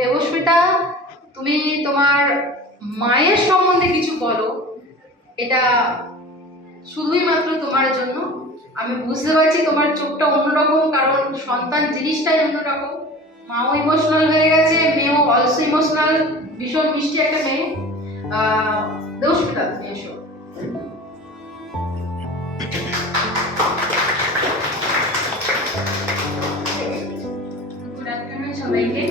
দেবস্মিতা, তুমি তোমার মায়ের সম্বন্ধে কিছু বলো। এটা শুধুই মাত্র তোমার জন্য। আমি বুঝতে পারছি তোমার চোখটা অন্যরকম, কারণ সন্তান জিনিসটাই অন্যরকম। মাও ইমোশনাল হয়ে গেছে, মেয়েও অলসো ইমোশনাল, ভীষণ মিষ্টি একটা মেয়ে। দেবস্মিতা, তুমি এসো। গুড আফটারনুন সবাইকে।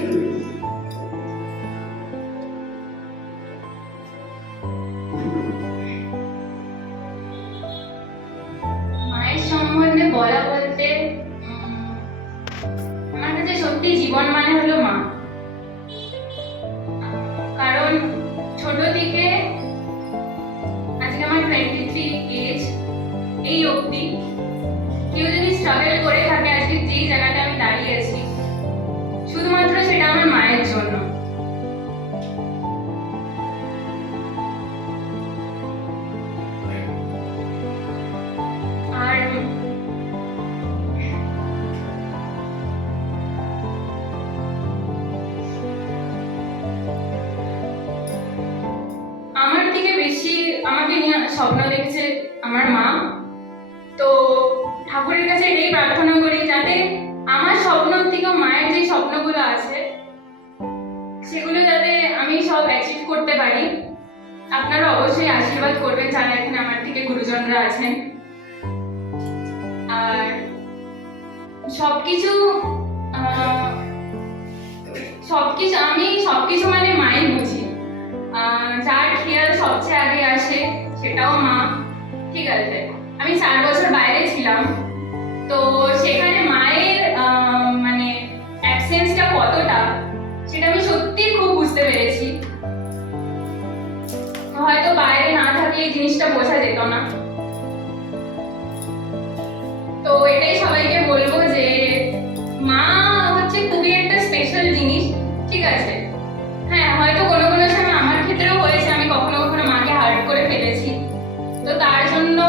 মায়ের সম্বন্ধে বলা বলতে আমার কাছে সত্যি জীবন মানে হলো মা। কারণ ছোট থেকে আজকে আমার 23 এজ, এই অবধি কেউ যদি স্ট্রাগল করে থাকে আজকে যেই জায়গাটা আমি দাঁড়িয়ে আছি, শুধুমাত্র সেটা আমার মায়ের জন্য। আর আমার থেকে বেশি আমাকে নিয়ে স্বপ্ন দেখছে আমার মা। তো ঠাকুরের কাছে এটাই প্রার্থনা করি যাতে আমার স্বপ্নের থেকেও মায়ের যে স্বপ্নগুলো আছে সেগুলো যাতে আমি সব অ্যাচিভ করতে পারি। আপনারা অবশ্যই আশীর্বাদ করবেন যারা এখানে আমার থেকে গুরুজনরা আছেন। আর সবকিছু আমি সবকিছু মানে মাই বুঝি। যার খেয়াল সবচেয়ে আগে আসে সেটাও মা। ঠিক আছে, আমি 4 বছর বাইরে ছিলাম, তো সেখানে মায়ের মানে অ্যাবসেন্সটা কতটা সেটা আমি সত্যি খুব বুঝতে পেরেছি। হয়তো বাইরে না থাকলে এই জিনিসটা বোঝা যেত না। তো এটাই সবাইকে বলবো যে মা হচ্ছে খুবই একটা স্পেশাল জিনিস। ঠিক আছে, হ্যাঁ হয়তো কোনো কোনো সময় আমার ক্ষেত্রেও হয়েছে, আমি কখনো কখনো মাকে হার্ট করে ফেলেছি। তো তার জন্য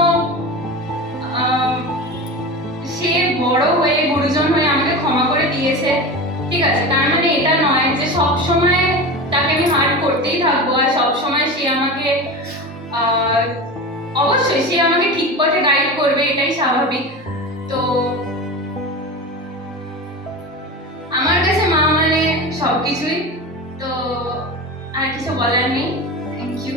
সে বড় হয়ে গুরুজন হয়ে আমাকে ক্ষমা করে দিয়েছে। ঠিক আছে, তার মানে এটা নয় যে সব সময় তাকে আমি হার্ট করতেই থাকবো আর সব সময় সে আমাকে অবশ্যই সে আমাকে ঠিক পথে গাইড করবে, এটাই স্বাভাবিক। তো আমার কাছে মা মানে সবকিছুই। তো আর কিছু বলার নেই। Thank you.